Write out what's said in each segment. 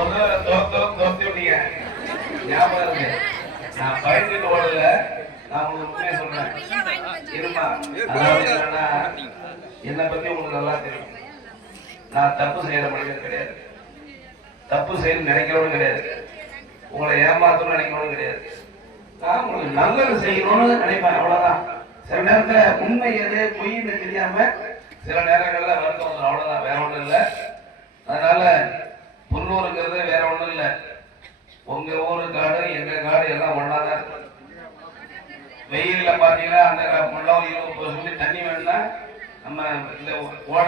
ஒரு தோத்துட்டீங்க. ஞாபகம் இருக்கு, நான் பயந்துட்டு ஓடல. நான் உங்களுக்கு உண்மையை சொல்றேன். இருமா, அதாவது என்னன்னா, என்னை பத்தி உங்களுக்கு நல்லா தெரியும். நான் தப்பு செய்யற மனிதன் கிடையாது, தப்பு செய்ய நினைக்கிறவனும் கிடையாது, உங்களை ஏமாத்தணும்னு நினைக்கிறவனும் கிடையாது. நான் உங்களுக்கு நல்லது செய்யணும்னு நினைப்பேன், அவ்வளவுதான். சில நேரத்துல உண்மை எது பொய்ன்னு தெரியாம சில நேரங்கள்ல வருத்தம் வந்துடும், அவ்வளவுதான், வேற ஒண்ணும் இல்லை. அதனால புல்லூருங்கிறது வேற ஒண்ணும் இல்லை. உங்க ஊரு காடு எங்க காடு எல்லாம் ஒன்னாதான் இருக்கு. வெயில்ல பாத்தீங்கன்னா அந்த முள்ளம் சொல்லி தண்ணி வேணும்னா நம்ம இந்த ஓட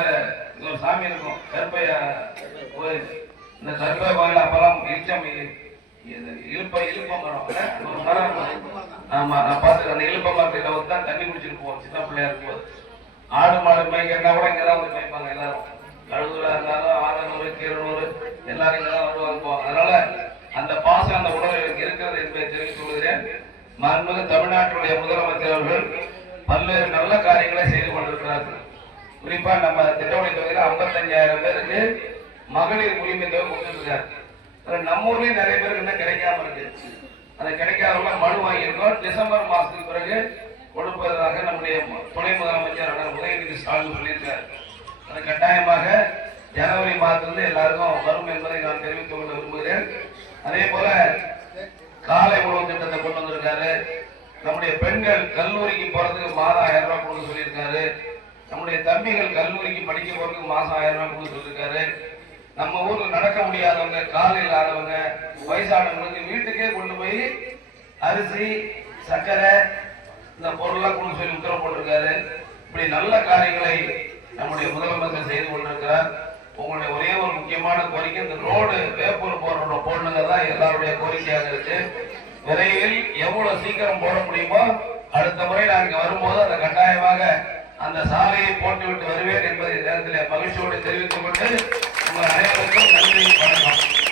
ஒரு சாமி இருக்கும், கருப்பைய கோயில். இந்த கருப்பை கோயில் அப்பெல்லாம் இழுப்ப மரம், ஒரு மரம். ஆமா, நான் பார்த்து அந்த இழுப்ப மரத்துல வந்து தான் தண்ணி குடிச்சிட்டு போவோம் சின்ன பிள்ளையா இருக்கும்போது. ஆடு மாடு மேய்க்கிறா கூட இங்கதான் வந்து மேய்ப்பாங்க எல்லாரும். கழுதுல இருந்தாலும் 600 700 எல்லாரும் இங்கதான் வருவாங்க போவாங்க. அதனால அந்த பாசம் அந்த உணவு எனக்கு இருக்கிறது என்பதை தெரிவித்துக் கொள்கிறேன். மாண்புமிகு தமிழ்நாட்டுடைய முதலமைச்சர் அவர்கள் பல்வேறு நல்ல காரியங்களை செய்து கொண்டிருக்கிறார்கள். குறிப்பா நம்ம திட்டவணி தொகுதியில் 55,000 பேருக்கு மகளிர் உரிமை தொகை கொடுத்துருக்காரு. நம்ம ஊர்லயும் நிறைய பேருக்கு இன்னும் கிடைக்காம இருக்கு. அது கிடைக்காதவங்க மனு வாங்கியிருக்கோம். டிசம்பர் மாசத்துக்கு பிறகு கொடுப்பதாக நம்முடைய துணை முதலமைச்சர் உதயநிதி ஸ்டாலின் சொல்லியிருக்காரு. அது கட்டாயமாக ஜனவரி மாதத்திலிருந்து எல்லாருக்கும் வரும் என்பதை நான் தெரிவித்துக் கொள்ள விரும்புகிறேன். அதே போல காலை உணவு திட்டத்தை கொண்டு வந்திருக்காரு. நம்முடைய பெண்கள் கல்லூரிக்கு போறதுக்கு மாதம் 1000 ரூபாய் கொடுக்க சொல்லியிருக்காரு. நம்முடைய தம்பிகள் கல்லூரிக்கு படிக்க போறதுக்கு மாசம் 1000 ரூபாய் கொடுக்க சொல்லியிருக்காரு. நம்ம ஊர்ல நடக்க முடியாதவங்க, கால் இல்லாதவங்க, வயசானவங்களுக்கு வீட்டுக்கே கொண்டு போய் அரிசி சர்க்கரை இந்த பொருள்லாம் கொடுக்க சொல்லி உத்தரவு போட்டிருக்காரு. இப்படி நல்ல காரியங்களை நம்முடைய முதலமைச்சர் செய்து கொண்டிருக்கிறார். உங்களுடைய ஒரே ஒரு முக்கியமான கோரிக்கை, இந்த ரோடு வேப்பூர் போடணுங்க தான் எல்லாருடைய கோரிக்கையாக இருக்கு. விரைவில் எவ்வளவு சீக்கிரம் போட முடியுமோ அடுத்த முறை நான் இங்க வரும்போது அந்த கட்டாயமாக அந்த சாலையை போட்டுவிட்டு வருவேன் என்பதை நேரத்தில் மகிழ்ச்சியோடு தெரிவித்துக் கொண்டு உங்கள் அனைவருக்கும் நன்றி, வணக்கம்.